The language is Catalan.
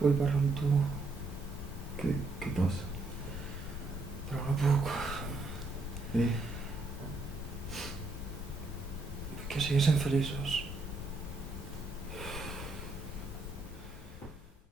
Vull parlar amb tu. Què passa? Però no puc. Bé. Vull que siguéssim feliços.